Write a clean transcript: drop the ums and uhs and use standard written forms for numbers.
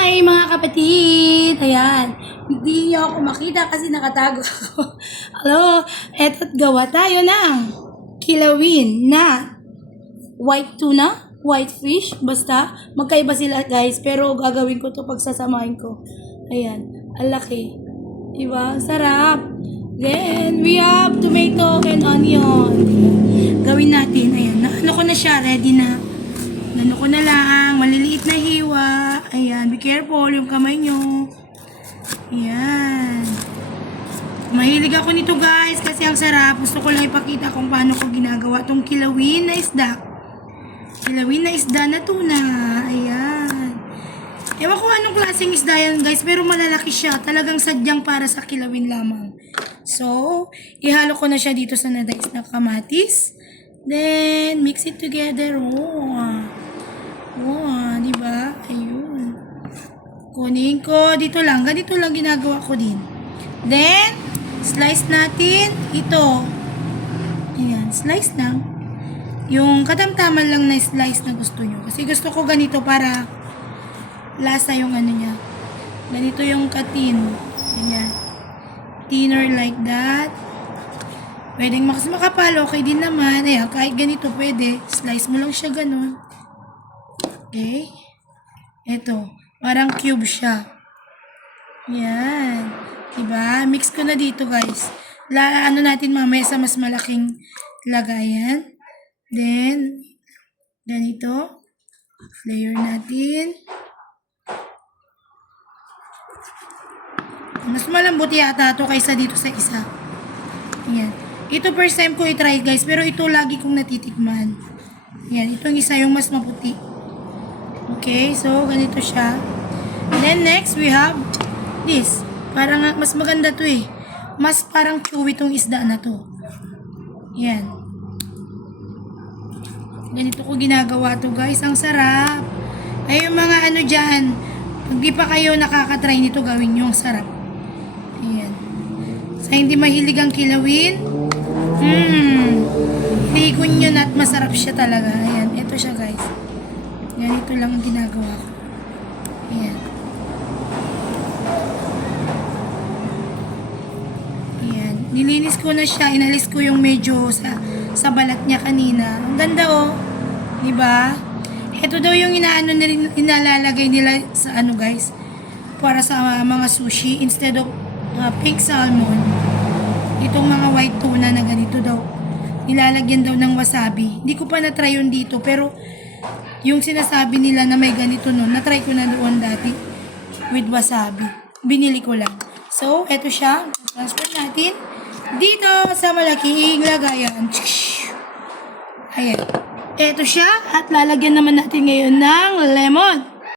Hi mga kapatid! Ayan, hindi niyo ako makita kasi nakatago ako. Hello, eto't gawa tayo ng kilawin na white tuna, white fish, basta magkaiba sila guys, pero gagawin ko to pagsasamahin ko. Ayan, ang laki. Diba? Sarap. Then, we have tomato and onion. Gawin natin. Ayan, naano ko na siya, ready na. Ano ko na lang, maliliit na hiwa. Ayan, be careful yung kamay nyo. Ayan. Mahilig ako nito guys kasi ang sarap. Gusto ko lang ipakita kung paano ko ginagawa tong kilawin na isda. Kilawin na isda na tuna. Ayan. Ewan ko anong klaseng isda yan guys, pero malalaki siya. Talagang sadyang para sa kilawin lamang. So, ihalo ko na siya dito sa na-dice na kamatis. Then, mix it together. Wow, diba? Ayun. Kunin ko. Dito lang. Ganito lang ginagawa ko din. Then, slice natin ito. Ayan, slice lang. Yung katamtaman lang na slice na gusto nyo. Kasi gusto ko ganito para lasa yung ano niya. Ganito yung katin. Ayan. Thinner like that. Pwedeng makapal. Okay din naman. Ayan, kahit ganito pwede. Slice mo lang siya ganun. Okay. Ito. Parang cube siya. Yan. Diba? Mix ko na dito guys. Ano natin mamaya sa mas malaking lagayan. Then, ganito. Layer natin. Mas malambot yata ito kaysa dito sa isa. Yan. Ito first time ko i-try guys. Pero ito lagi kong natitikman. Yan. Itong isa yung mas maputi. Okay, so ganito siya. And then next, we have this. Parang mas maganda to eh. Mas parang chewy itong isda na to. Yan. Ganito ko ginagawa to guys. Ang sarap. Ay yung mga ano dyan, pag di pa kayo nakakatry nito, gawin nyo. Ang sarap. Ayan. Sa hindi mahilig ang kilawin, ligon nyo na at masarap siya talaga. Ayan, ito siya guys. Ganito lang ang ginagawa ko. Ayan. Ayan. Nilinis ko na siya. Inalis ko yung medyo sa balat niya kanina. Ang ganda oh. Diba? Ito daw yung inalalagay nila sa ano guys. Para sa mga sushi. Instead of pink salmon. Itong mga white tuna na ganito daw. Nilalagyan daw ng wasabi. Hindi ko pa na-try yun dito. Pero yung sinasabi nila na may ganito nun, na-try ko na doon dati with wasabi. Binili ko lang. So, eto siya. Transfer natin dito sa malaking lagayan. Ayan. Eto siya. At lalagyan naman natin ngayon ng lemon.